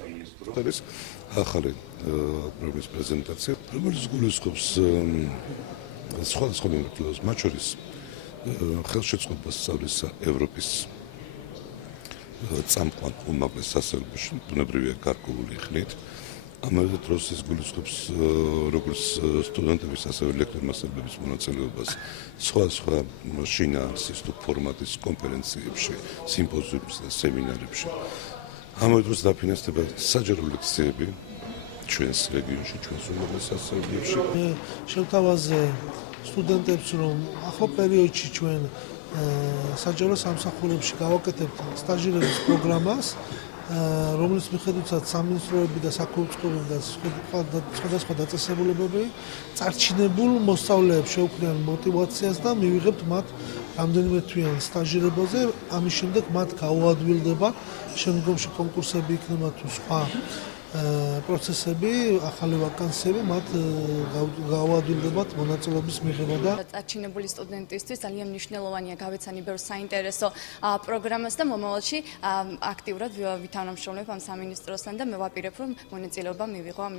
არის ახალი პროგრამის პრეზენტაცია, რომელიც გულისხმობს სხვადასხვა მიმართულებას, მათ შორის ხელშეწყობას სწავლისა ევროპის წამყვან უმაღლეს სასწავლებელში, ბუნებრივია გარკვეული ხნით. ამავე დროს ის გულისხმობს როგორც სტუდენტების, ასევე ლექტორ-მასწავლებლების მონაწილეობას სხვა შინაარსის თუ ფორმატის კონფერენციებში, სიმპოზიუმებში და სემინარებში. ამავე დროს დაფინანსდება საჯარო ლექციები ჩვენს რეგიონში, ჩვენს უმაღლეს სასწავლებლებში. შევთავაზე სტუდენტებს, რომ ახლო პერიოდში ჩვენ საჯარო სამსახურებში გავაკეთებთ სტაჟირების პროგრამას, რომლის მიხედვითაც სამინისტროები და საქვეუწყლოები და სხვადასხვა დაწესებულებები წარჩინებულ მოსწავლეებს შეუქმნიან мотивაციას და მივიღებთ მათ რამდენიმე თვიან სტაჟირებაზე. ამის შემდეგ მათ გაუადვილდება შემდგომში კონკურსები იქნება თუ სხვა პროცესები, ახალი ვაკანსიები, მათ გაუადვილდებათ მონაწილეობის მიღება და წარჩინებული სტუდენტისთვის ძალიან მნიშვნელოვანია გავეცანი ბევრ საინტერესო პროგრამას და მომავალში აქტიურად ვითანამშრომლებ ამ სამინისტროსთან და მე ვაპირებ, რომ მონაწილეობა მივიღო ამ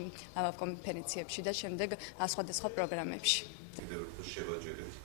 კონფერენციებში და შემდეგ სხვადასხვა პროგრამებში. კიდევ ერთხელ შევაჯერეთ